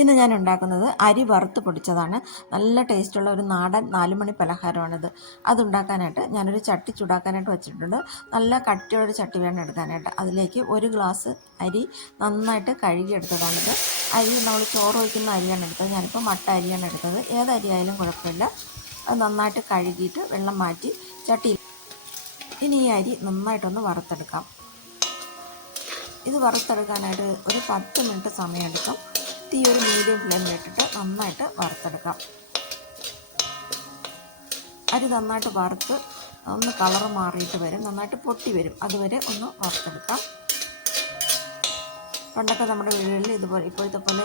ഇന്ന് ഞാൻ ഉണ്ടാക്കുന്നത് അരി വറുത്ത് പൊടിച്ചതാണ്. നല്ല ടേസ്റ്റുള്ള ഒരു നാടൻ 4 മണി പലഹാരമാണിത്. അതുണ്ടാക്കാനായിട്ട് ഞാനൊരു ചട്ടി ചൂടാക്കാനായിട്ട് വെച്ചിട്ടുണ്ട്. നല്ല കട്ടിയുള്ളൊരു ചട്ടി വേണം എടുക്കാനായിട്ട്. അതിലേക്ക് 1 ഗ്ലാസ് അരി നന്നായിട്ട് കഴുകിയെടുത്തതാണിത്. അരി നമ്മൾ ചോറ് വയ്ക്കുന്ന അരിയാണ് എടുത്തത്. ഞാനിപ്പോൾ മട്ട അരിയാണ് എടുത്തത്. ഏത് അരിയായാലും കുഴപ്പമില്ല. അത് നന്നായിട്ട് കഴുകിയിട്ട് വെള്ളം മാറ്റി ചട്ടിയിൽ. ഇനി ഈ അരി നന്നായിട്ടൊന്ന് വറുത്തെടുക്കാം. ഇത് വറുത്തെടുക്കാനായിട്ട് ഒരു 10 മിനിറ്റ് സമയമെടുക്കും. തീ ഒരു മീഡിയം ഫ്ലെയിമിലിട്ടിട്ട് നന്നായിട്ട് വറുത്തെടുക്കാം. അരി നന്നായിട്ട് വറുത്ത് ഒന്ന് കളറ് മാറിയിട്ട് വരും, നന്നായിട്ട് പൊട്ടി വരും. അതുവരെ ഒന്ന് വറുത്തെടുക്കാം. പണ്ടൊക്കെ നമ്മുടെ വീടുകളിൽ ഇതുപോലെ ഇപ്പോഴത്തെ പോലെ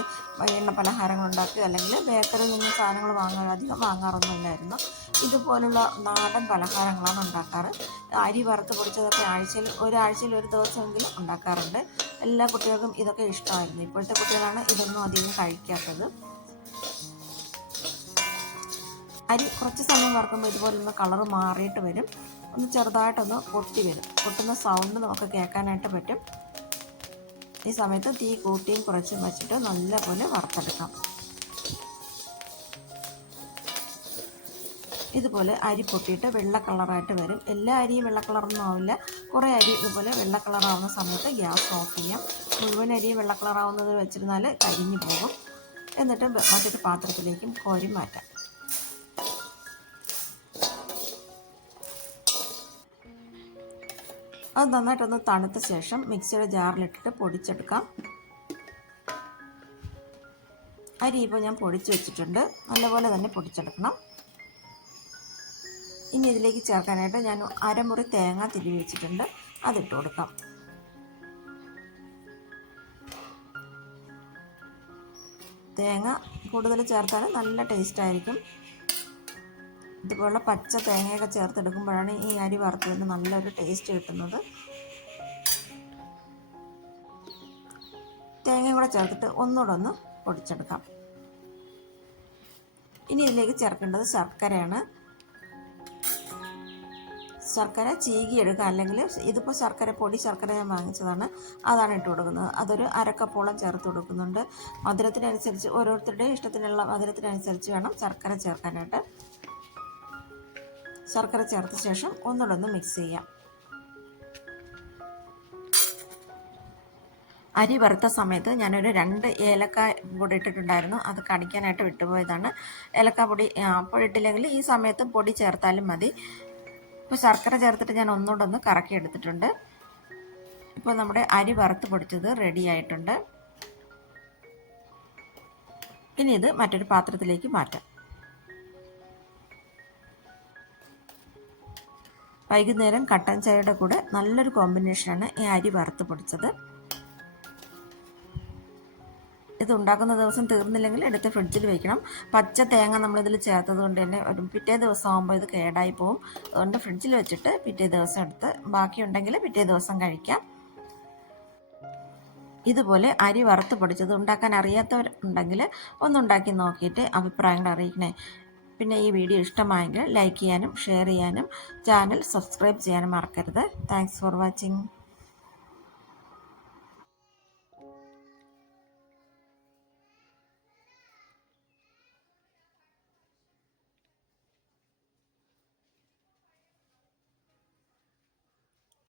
എണ്ണ പലഹാരങ്ങൾ ഉണ്ടാക്കി അല്ലെങ്കിൽ ബേക്കറിയിൽ നിന്ന് സാധനങ്ങൾ അധികം വാങ്ങാറൊന്നുമില്ലായിരുന്നു. ഇതുപോലുള്ള നാടൻ പലഹാരങ്ങളാണ് ഉണ്ടാക്കാറ്. അരി വറുത്ത് പൊടിച്ചതൊക്കെ ഒരാഴ്ചയിൽ ഒരു ദിവസമെങ്കിലും ഉണ്ടാക്കാറുണ്ട്. എല്ലാ കുട്ടികൾക്കും ഇതൊക്കെ ഇഷ്ടമായിരുന്നു. ഇപ്പോഴത്തെ കുട്ടികളാണ് ഇതൊന്നും അധികം കഴിക്കാത്തത്. അരി കുറച്ച് സമയം വറുക്കുമ്പോൾ ഇതുപോലൊന്ന് കളറ് മാറിയിട്ട് വരും, ഒന്ന് ചെറുതായിട്ടൊന്ന് പൊട്ടി വരും. പൊട്ടുന്ന സൗണ്ട് നമുക്ക് കേൾക്കാനായിട്ട് പറ്റും. ഈ സമയത്ത് തീ കൂട്ടിയും കുറച്ചും വെച്ചിട്ട് നല്ലപോലെ വറുത്തെടുക്കാം. ഇതുപോലെ അരി പൊട്ടിയിട്ട് വെള്ള കളറായിട്ട് വരും. എല്ലാ അരിയും വെള്ള കളറൊന്നും ആവില്ല. കുറേ അരി ഇതുപോലെ വെള്ള കളറാവുന്ന സമയത്ത് ഗ്യാസ് ഓഫ് ചെയ്യാം. മുഴുവൻ അരിയും വെള്ള കളറാവുന്നത് വെച്ചിരുന്നാൽ കരിഞ്ഞു പോകും. എന്നിട്ട് മറ്റൊരു പാത്രത്തിലേക്കും കോരി മാറ്റാം. അത് നന്നായിട്ടൊന്ന് തണുത്ത ശേഷം മിക്സിയുടെ ജാറിലിട്ടിട്ട് പൊടിച്ചെടുക്കാം. അരി ഇപ്പോൾ ഞാൻ പൊടിച്ച് വെച്ചിട്ടുണ്ട്. നല്ലപോലെ തന്നെ പൊടിച്ചെടുക്കണം. ഇനി ഇതിലേക്ക് ചേർക്കാനായിട്ട് ഞാൻ അരമുറി തേങ്ങ തിരുവി വെച്ചിട്ടുണ്ട്. അതിട്ട് കൊടുക്കാം. തേങ്ങ കൂടുതൽ ചേർത്താൽ നല്ല ടേസ്റ്റായിരിക്കും. ഇതുപോലുള്ള പച്ച തേങ്ങയൊക്കെ ചേർത്തെടുക്കുമ്പോഴാണ് ഈ അരി വറുത്തതിന് നല്ലൊരു ടേസ്റ്റ് കിട്ടുന്നത്. തേങ്ങയും കൂടെ ചേർത്തിട്ട് ഒന്നുകൂടെ ഒന്ന് പൊടിച്ചെടുക്കാം. ഇനി ഇതിലേക്ക് ചേർക്കേണ്ടത് ശർക്കരയാണ്. ശർക്കര ചീകിയെടുക്കുക, അല്ലെങ്കിൽ ഇതിപ്പോൾ പൊടി ശർക്കര ഞാൻ വാങ്ങിച്ചതാണ്, അതാണ് ഇട്ട് കൊടുക്കുന്നത്. അതൊരു അരക്കപ്പോളം ചേർത്ത് കൊടുക്കുന്നുണ്ട്. മധുരത്തിനനുസരിച്ച് ഓരോരുത്തരുടെയും ഇഷ്ടത്തിനുള്ള മധുരത്തിനനുസരിച്ച് വേണം ശർക്കര ചേർക്കാനായിട്ട്. ശർക്കര ചേർത്ത ശേഷം ഒന്നുകൂടെ ഒന്ന് മിക്സ് ചെയ്യാം. അരി വറുത്ത സമയത്ത് ഞാനൊരു 2 ഏലക്കായ പൊടി ഇട്ടിട്ടുണ്ടായിരുന്നു. അത് കടിക്കാനായിട്ട് വിട്ടുപോയതാണ്. ഏലക്കായ പൊടി അപ്പോൾ ഇട്ടില്ലെങ്കിൽ ഈ സമയത്ത് പൊടി ചേർത്താലും മതി. ഇപ്പോൾ ശർക്കര ചേർത്തിട്ട് ഞാൻ ഒന്നുകൂടെ ഒന്ന് കറക്കി എടുത്തിട്ടുണ്ട്. ഇപ്പോൾ നമ്മുടെ അരി വറുത്ത് പൊടിച്ചത് റെഡി ആയിട്ടുണ്ട്. ഇനി ഇത് മറ്റൊരു പാത്രത്തിലേക്ക് മാറ്റാം. വൈകുന്നേരം കട്ടൻ ചായയുടെ കൂടെ നല്ലൊരു കോമ്പിനേഷനാണ് ഈ അരി വറുത്ത് പൊടിച്ചത്. ഇത് ഉണ്ടാക്കുന്ന ദിവസം തീർന്നില്ലെങ്കിൽ എടുത്ത് ഫ്രിഡ്ജിൽ വയ്ക്കണം. പച്ച തേങ്ങ നമ്മളിതിൽ ചേർത്തത് കൊണ്ട് തന്നെ പിറ്റേ ദിവസം ആകുമ്പോൾ ഇത് കേടായി പോകും. അതുകൊണ്ട് ഫ്രിഡ്ജിൽ വെച്ചിട്ട് പിറ്റേ ദിവസം എടുത്ത് ബാക്കിയുണ്ടെങ്കിൽ പിറ്റേ ദിവസം കഴിക്കാം. ഇതുപോലെ അരി വറുത്ത് പൊടിച്ചത് ഉണ്ടാക്കാൻ അറിയാത്തവരുണ്ടെങ്കിൽ ഒന്നുണ്ടാക്കി നോക്കിയിട്ട് അഭിപ്രായങ്ങൾ അറിയിക്കണേ. പിന്നെ ഈ വീഡിയോ ഇഷ്ടമായെങ്കിൽ ലൈക്ക് ചെയ്യാനും ഷെയർ ചെയ്യാനും ചാനൽ സബ്സ്ക്രൈബ് ചെയ്യാനും മറക്കരുത്. Thanks for watching.